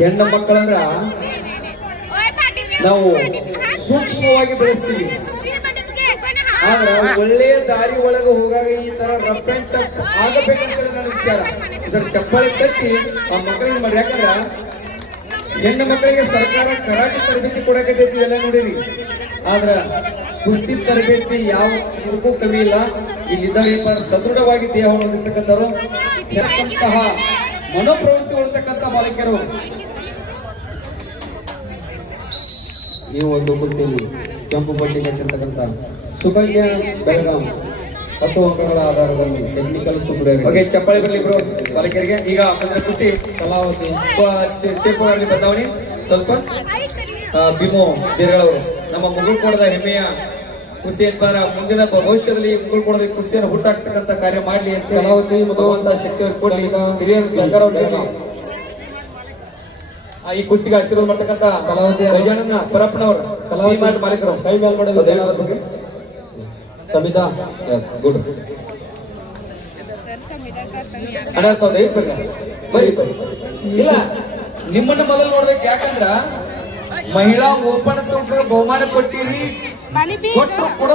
ಹೆಣ್ಣು ಮಕ್ಕಳಂದ್ರ ನಾವು ಸೂಕ್ಷ್ಮವಾಗಿ ಬೆಳೆಸ್ತೀವಿ. ಆದ್ರೆ ಒಳ್ಳೆಯ ದಾರಿ ಒಳಗೆ ಹೋಗಾಗ ಈ ತರ ರಫ್ ಅಂಡ್ ಟಫ್ ಆಗಬೇಕಂತ ನನ್ನ ವಿಚಾರ. ಇದರ ಚಪ್ಪಾಳೆ ತಟ್ಟಿ ಆ ಮಕ್ಕಳಿಗೆ ಮಾಡಿ. ಯಾಕಂದ್ರ ಹೆಣ್ಣು ಮಕ್ಕಳಿಗೆ ಸರ್ಕಾರ ಕರಾಟೆ ತರಬೇತಿ ಕೊಡಕತ್ತೈತಿ, ಎಲ್ಲ ನೋಡಿರಿ. ಆದ್ರ ಕುಸ್ತಿ ತರಬೇತಿ ಯಾವ ಕಮ್ಮಿ ಇಲ್ಲ. ಇಲ್ಲಿದ್ದಾಗ ಸದೃಢವಾಗಿ ದೇಹ ಹೊಂದಿರ್ತಕ್ಕಂಥವ್ರು, ಮನೋಪ್ರವೃತ್ತಿ ಹೊಂದತಕ್ಕಂಥ ಬಾಲಕಿಯರು. ನೀವು ಒಂದು ಕುಸ್ತಿಯಲ್ಲಿ ಕೆಂಪು ಪಟ್ಟಿ ಕಟ್ಟಿರ್ತಕ್ಕಂಥ ಸುಕನ್ಯ ಬೆಳಗಾಂ 10 ಅಂಕಗಳ ಆಧಾರದಲ್ಲಿ ಟೆಕ್ನಿಕಲ್ ಸುಬ್ರಹ್ಮಣ್ಯ. ಚಪ್ಪಾಳಿ ಬರಲಿ ಬ್ರೋ ಬಾಲಕಿಯರಿಗೆ. ಈಗ ಅಂದ್ರೆ ಕುಸ್ತಿ ಕಲಾವತಿ ತೀರ್ಪುಗಾರರಲ್ಲಿ ಬದಲಾವಣೆ ಸ್ವಲ್ಪ ಭೀಮೋ ಬೇರೆಗಳವರು ನಮ್ಮ ಮುಗುಳ್ಕೋಟದ ಹೆಮ್ಮೆಯ ಕುಸ್ತಿ ಏನ್ಪಾರ ಮುಂದಿನ ಭವಿಷ್ಯದಲ್ಲಿ ಮುಗುಳ್ಕೋಟದ ಕುಸ್ತಿಯನ್ನು ಹುಟ್ಟಾಕ್ತಕ್ಕಂಥ ಕಾರ್ಯ ಮಾಡ್ಲಿ ಅಂತ ಕಲಾವತಿ ಭಗವಂತ ಶಕ್ತಿಯವರು ಕೊಡ್ಲಿ. ಹಿರಿಯರ ಸರ್ಕಾರ ಈ ಕುಸ್ತಿಗೆ ಆಶೀರ್ವಾದ ಮಾಡ್ತಕ್ಕಂಥ ಕಲಾವತಿ ಗಜಾನನ ಪರಪ್ಪನವರು ಕಲಾವತಿ ಮಾಲೀಕರು ಕೈ ಮೇಲ್ ಮಾಡೋದು ಸಮಿತಾ ಗುಡ್ ಇಲ್ಲ ನಿಮ್ಮನ್ನ ಮೊದಲು ನೋಡ್ಬೇಕು. ಯಾಕಂದ್ರ ಮಹಿಳಾ ಓಪನ್ ಬಹುಮಾನ ಕೊಟ್ಟಿರಿ, ಕೊಟ್ಟು ಕೊಡ